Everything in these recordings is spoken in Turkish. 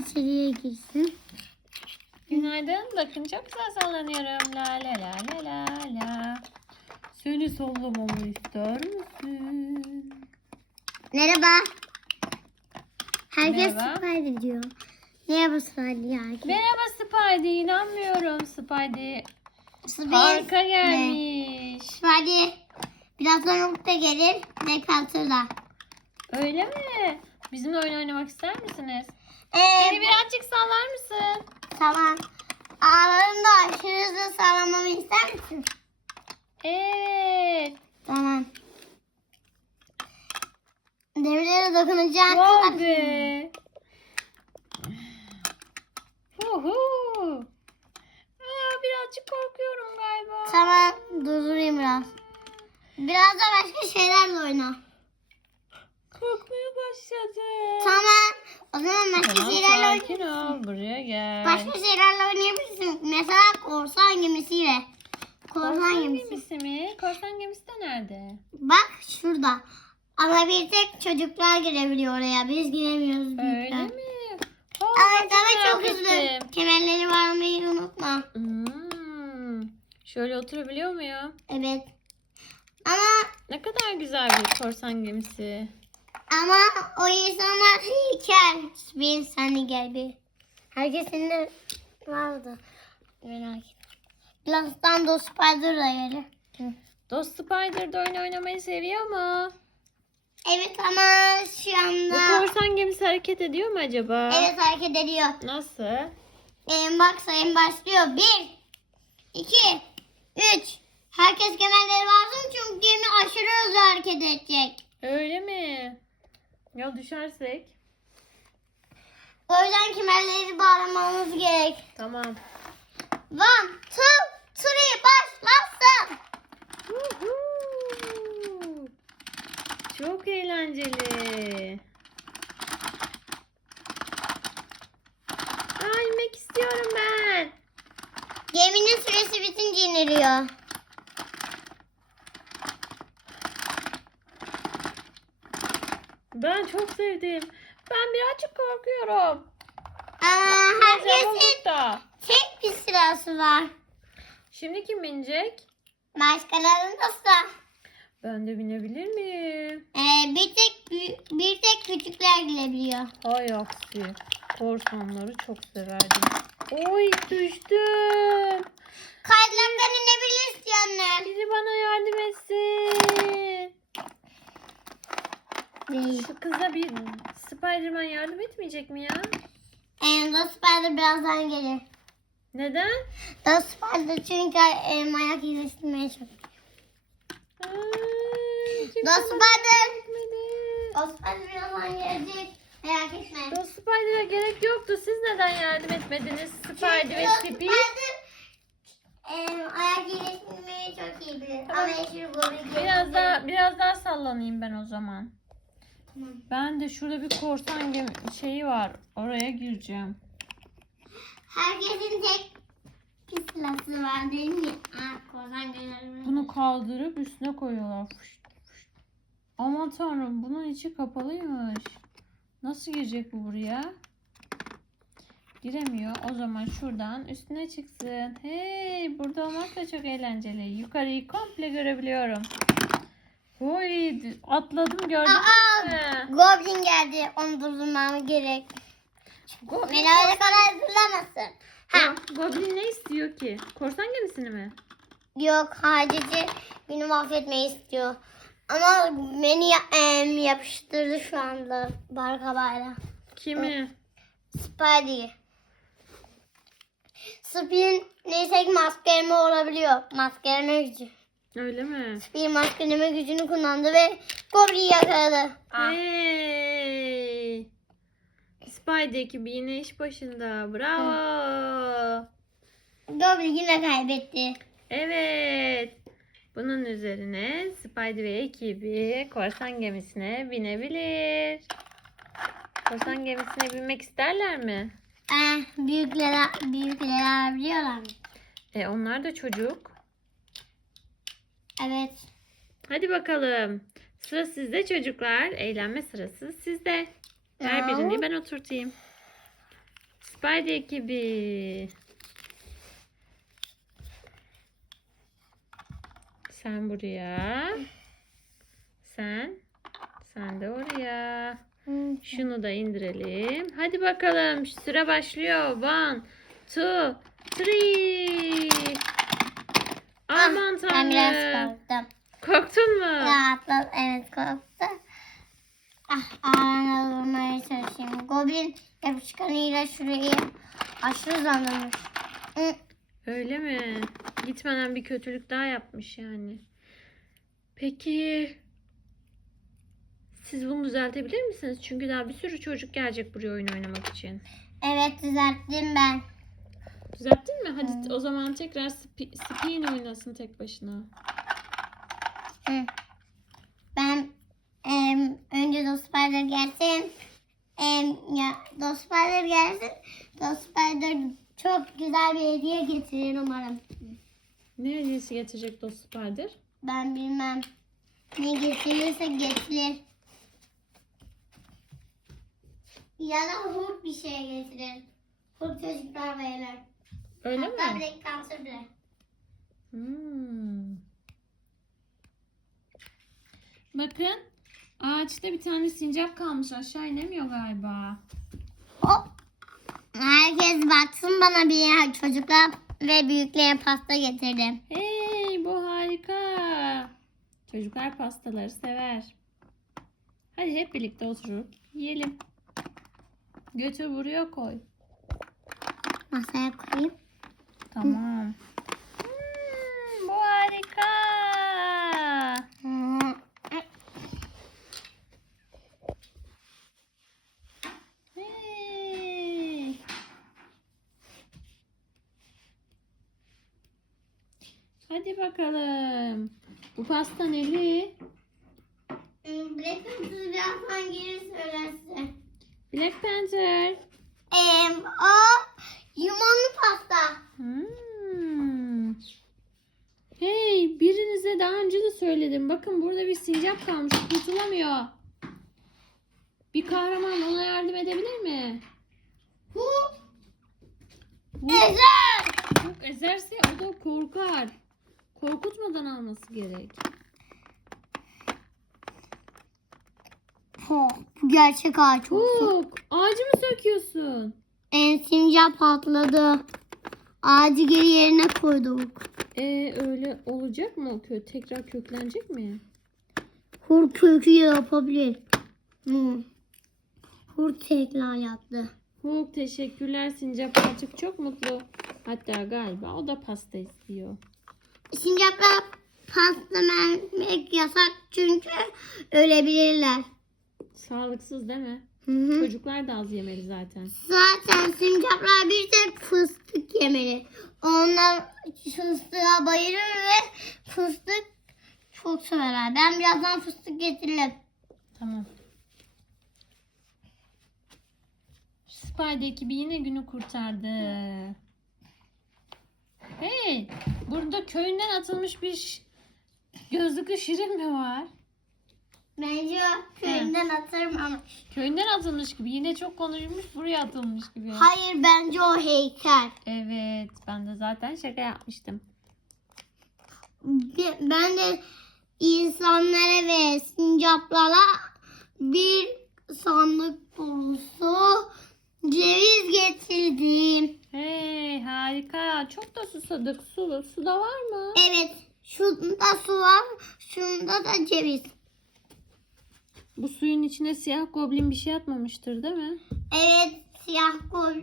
içeriye girsin. Günaydın. Bakın çok güzel sallanıyorum. La la la la la la. Seni sallamamı ister misin? Merhaba. Herkes Merhaba. Spider diyor. Merhaba Spider herkes. Merhaba Spidey. İnanmıyorum Spidey. Spider. Harika gelmiş. Spider. Birazdan nokta gelir ve hatırla. Öyle mi? Bizimle oyun oynamak ister misiniz? Ee, Beni birazcık sallar mısın? Tamam. Ağlarında aşırı hızlı sallamamı ister misin? Evet. Tamam. Demirlere dokunacağım. Vay be. Huhu. Aa, birazcık korkuyorum galiba. Tamam durdurayım biraz. Biraz da başka şeylerle oyna. Korkmaya başladım. Zaman başka Tamam şeylerle sakin ol. Buraya gel. Başka şeylerle oynayabilirsin. Mesela korsan gemisiyle. Korsan, Korsan gemisi. gemisi mi? Korsan gemisi de nerede? Bak şurada. Ama bir tek çocuklar girebiliyor oraya. Biz giremiyoruz Öyle büyükler. mi? Aa, Ama çok ettim. Kemerleri varmayı unutma. Hmm. Şöyle oturabiliyor muyum? Evet. Ama Ne kadar güzel bir korsan gemisi. Ama o insanlar heykel. Bir sen gel bir. Herkesin de vardı. Merak etme. Birazdan da Spider'la gelir. Dost Spider da oyun oynamayı seviyor mu? Evet ama şu Bu anda korsan gemisi hareket ediyor mu acaba? evet hareket ediyor. Nasıl? Ee, bak sayın başlıyor. Bir, iki, üç. Herkes kemerleri bağlasın çünkü gemi aşırı hızlı hareket edecek. Ya düşersek? O yüzden kemerleri bağlamamız gerek. Tamam. One, two, three, başlasın. Çok eğlenceli. Ben çok sevdim. Ben birazcık korkuyorum. Aa, herkesin. Da. tek bir sırası var. Şimdi kim binecek? Başkalarının da Ben de binebilir miyim? ee, bir tek bir tek küçükler girebiliyor. Hay aksi. Korsanları çok severdim. Oy düştüm. Kaydıraktan Değil. Şu kıza bir Spiderman yardım etmeyecek mi ya? Ee, Dust Spider birazdan gelir. Neden? Dust Spider çünkü e, ayak iyileştirmeye Dost bana Spider. Dust Spider birazdan gelecek. Merak etme. Dost Spider'a gerek yoktu. Siz neden yardım etmediniz? Spider ve. Spider e, ayak iyileştirmeyi çok iyi bilir. Ama eşi Gobi Biraz daha biraz daha sallanayım ben o zaman. Tamam. Ben de şurada bir korsan gemi şeyi var. Oraya gireceğim. Herkesin tek bir silahı var değil mi? Aa, korsan gönderimi. Bunu kaldırıp üstüne koyuyorlar. Fışt, fışt. Aman tanrım bunun içi kapalıymış. Nasıl girecek bu buraya? Giremiyor. O zaman şuradan üstüne çıksın. Hey burada olmak da çok eğlenceli. Yukarıyı komple görebiliyorum. Oy atladım gördün mü? Goblin geldi. Onu durdurmam gerek. Go- Beni öyle kadar zırlamasın. Ha. Go- Goblin ne istiyor ki? Korsan gemisini mi? Yok sadece beni mahvetmeyi istiyor. Ama beni ya- em, yapıştırdı şu anda barkabayla. Kimi? Spidey. Spin neyse ki maskeleme olabiliyor. Maskeleme gücü. Öyle mi? Bir maskeleme gücünü kullandı ve Goblin'i yakaladı. Ah. Hey! Spidey ekibi yine iş başında. Bravo. Goblin yine kaybetti. Evet. Bunun üzerine Spidey ve ekibi korsan gemisine binebilir. Korsan gemisine binmek isterler mi? Eh, büyükler, büyükler biliyorlar mı? E onlar da çocuk. Evet. Hadi bakalım. Sıra sizde çocuklar. Eğlenme sırası sizde. Her Ya. birini ben oturtayım. Spidey ekibi. Sen buraya. Sen. Sen de oraya. Şunu da indirelim. Hadi bakalım. Süre başlıyor. One, two, three. Aman Ah, Ben biraz tanrım. korktum. Korktun mu? Rahatladım. Evet korktum. Ah ağrına vurmaya çalışayım. Goblin yapışkanıyla şurayı aşırı zanlamış. Hı, Öyle mi? Gitmeden bir kötülük daha yapmış yani. Peki siz bunu düzeltebilir misiniz? Çünkü daha bir sürü çocuk gelecek buraya oyun oynamak için. Evet düzelttim ben. Düzelttin mi? Hadi o zaman tekrar spi- spin oynasın tek başına. Hı. Ben em, önce Dost Spider gelsin. Em, ya Dost Spider gelsin. Dost Spider çok güzel bir hediye getirir umarım. Ne hediyesi getirecek Dost Spider? Ben bilmem. Ne getirirse getirir. Ya da Hulk bir şey getirir. Hulk çocuklar bayılır. Öyle Hatta mi? Black Panther bile. Hmm. Bakın ağaçta bir tane sincap kalmış. Aşağı inemiyor galiba. Hop. Herkes baksın bana bir ya. Çocuklar ve büyüklere pasta getirdim. Hey bu harika. Çocuklar pastaları sever. Hadi hep birlikte oturup yiyelim. Götür buraya koy. Masaya koyayım. Tamam. Hmm, bu harika. Hey. Hadi bakalım. Bu pasta neli? Hmm, Black Panther birazdan gelir söylerse. Black Panther. Em, o limonlu pasta. Hmm. Hey, birinize daha önce de söyledim. Bakın burada bir sincap kalmış. Kurtulamıyor. Bir kahraman ona yardım edebilir mi? Bu ezer. çok ezerse o da korkar. Korkutmadan alması gerek. Oh, bu gerçek ağaç. Çok. Ağacı mı söküyorsun? En sincap patladı. Ağacı geri yerine koyduk. Ee, öyle olacak mı o kö? Tekrar köklenecek mi? Hur kökü yapabilir. Hmm. Hur tekrar yaptı. Hulk teşekkürler. Sincap artık çok mutlu. Hatta galiba o da pasta istiyor. Sincaplar pasta vermek yasak çünkü ölebilirler. Sağlıksız değil mi? Hı hı. Çocuklar da az yemeli zaten. Zaten sincaplar bir tek fıstık yemeli. Onlar fıstığa bayılır ve fıstık çok severler. Ben birazdan fıstık getiririm. Tamam. Spidey ekibi yine günü kurtardı. Hey, burada köyünden atılmış bir gözlüklü şirin mi var? Bence o köyünden atarım ama. Köyünden atılmış gibi. Yine çok konuşmuş buraya atılmış gibi. Hayır bence o heykel. Evet, ben de zaten şaka yapmıştım. Bi- Ben de insanlara ve sincaplara bir sandık dolusu ceviz getirdim. Hey, harika. Çok da susadık. Su, su da var mı? Evet, şunda su var, şunda da ceviz. Bu suyun içine siyah goblin bir şey atmamıştır değil mi? Evet, siyah kol.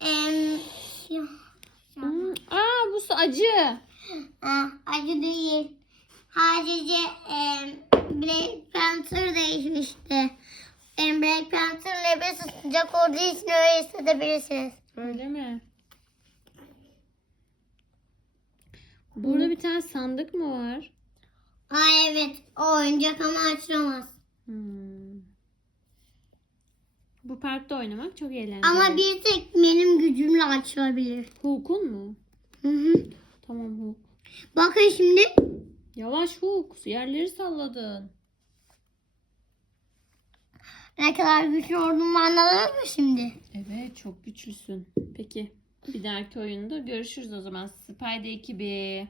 Em, siyah. Hmm, Aa, bu su acı. Ah, acı değil. Sadece em, Black Panther değişmişti. Em, Black Panther nefesi sıcak olduğu için öyle hissedebilirsiniz. Öyle mi? Burada bir tane sandık mı var? Ha evet, o oyuncak ama açılamaz. Hmm. Bu parkta oynamak çok eğlenceli. Ama bir tek benim gücümle açılabilir. Hulk'un mu? Hı hı. Tamam Hulk. Bakın şimdi. Yavaş Hulk. Yerleri salladın. Ne kadar güçlü olduğumu anladınız mı şimdi? Evet. Çok güçlüsün. Peki bir dahaki oyunda görüşürüz o zaman. Spider ekibi.